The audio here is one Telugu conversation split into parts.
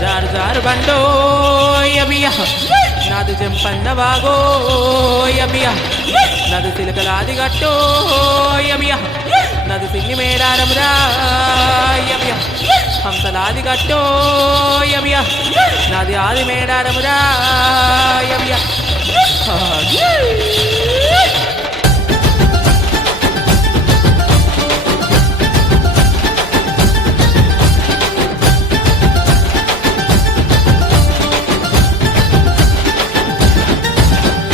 జారు జారు బండో యమియ నాదు చెంపన్న బాగో యమియ నాదు సిలకలాది గట్టో యమియ నాదు సిన్ని మేడారమురా యమియ హంసలాది గట్టో యమియ నాది ఆది మేడారమురా యమియ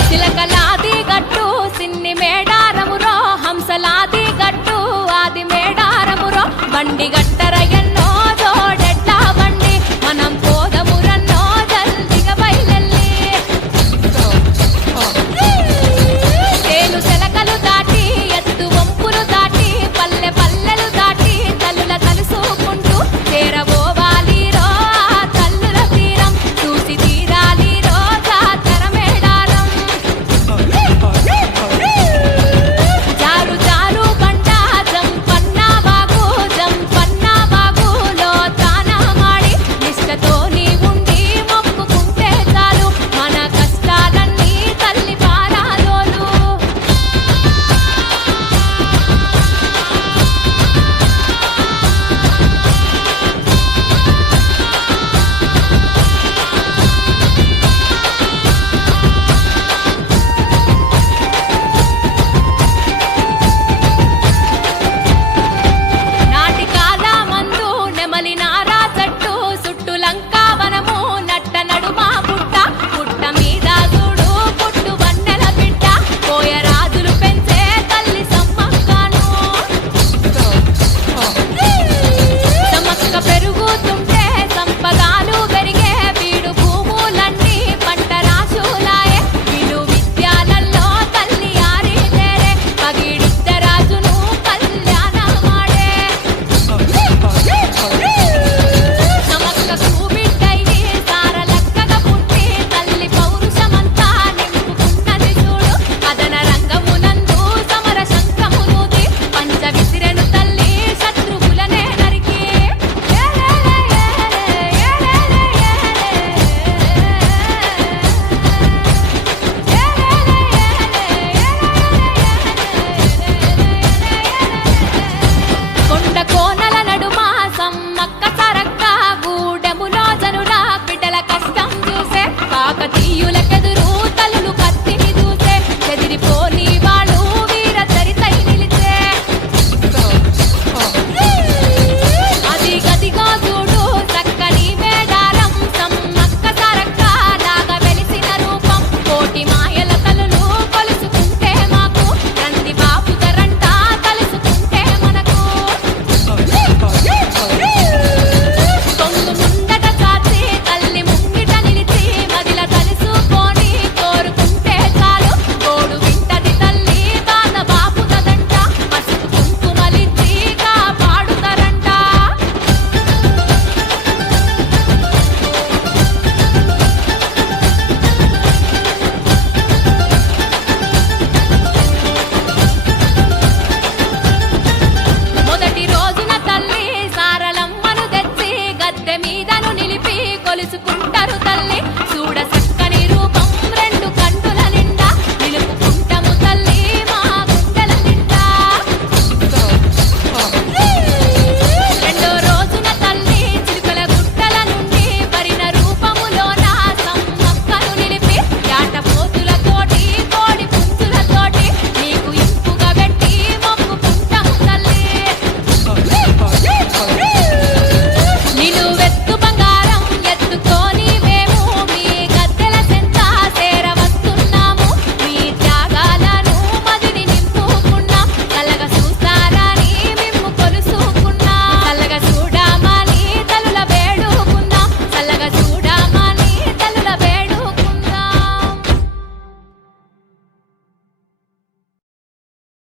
చిలకలాది గట్టు సిన్ని మేడారమురో హంసలాది గట్టు ఆది మేడారమురో బండి గట్టర ఎన్నో జోడెట్లా బండి మనం పోదమురన్నో జల్దిగా బయలెల్లి తేలు సెలకలు దాటి ఎత్తు వంపులు దాటి పల్లె పల్లెలు దాటి తల్లుల తలుసుకుంటూ చేరబోవాలి రో ఆ తల్లుల తీరం చూసి తీరాలి రో జాతర మేడారం జారు జారు బండ జంపన్న బాగులో తాన మాడి నిష్టతో నీ ఉండి మొక్కుకుంటే చాలు మన కష్టాలన్నీ తల్లి పారాలోలు నాటి కాలమందు నెమలి నారా చెట్టు చుట్టూ లంకా వనము నట్ట నడుమా పుట్ట మీద చూడు పుట్టు వన్నెల బిడ్డ కోయ రాజులు పెంచే తల్లి సమ్మక్కను సమక్క పెరుగుతుంటే సంపదాలు పెరిగే బీడు భూములన్నీ పంట రాశులాయే వీడు విద్యాలల్లో తల్లి ఆరితేరే పగిడిద్ద రాజును కళ్యాణమాడే సమక్కకు బిడ్డయి సారలక్కగా పుట్టి తల్లి పౌరుషమంతా నింపుకున్నది చూడు కథన రంగమునందు సమర శంఖమునూది పంచ విసిరెను తల్లి శత్రువులనే నరికి కొండ కోనల నడుమ సమ్మక్క సరక్క గూడెములో జనుల బిడ్డల కష్టం చూసే కాకతీయులకెదురు తల్లులు కత్తిని చూసే చెదిరిపోని వాళ్ళు వీర చరితై నిలిచే అది గదిగో చూడు చక్కని మేడారం సమ్మక్క సరక్క లాగా వెలిసిన రూపం కోటి మాయల తల్లులు కొలుసుకుంటే మాకు రంది బాపుతరంట తలుసుకుంటే మనకు కొంగు ముందట చాచి తల్లి ముంగిట నిలిచి మదిల తలుసుకొని కోరుకుంటే చాలు తోడు వింటది తల్లి బాధ బాపుతదంట పసుపు కుంకుమలిచ్చి కాపాడుతారంట మొదటి రోజున తల్లి సారలమ్మను తెచ్చి గద్దె మీద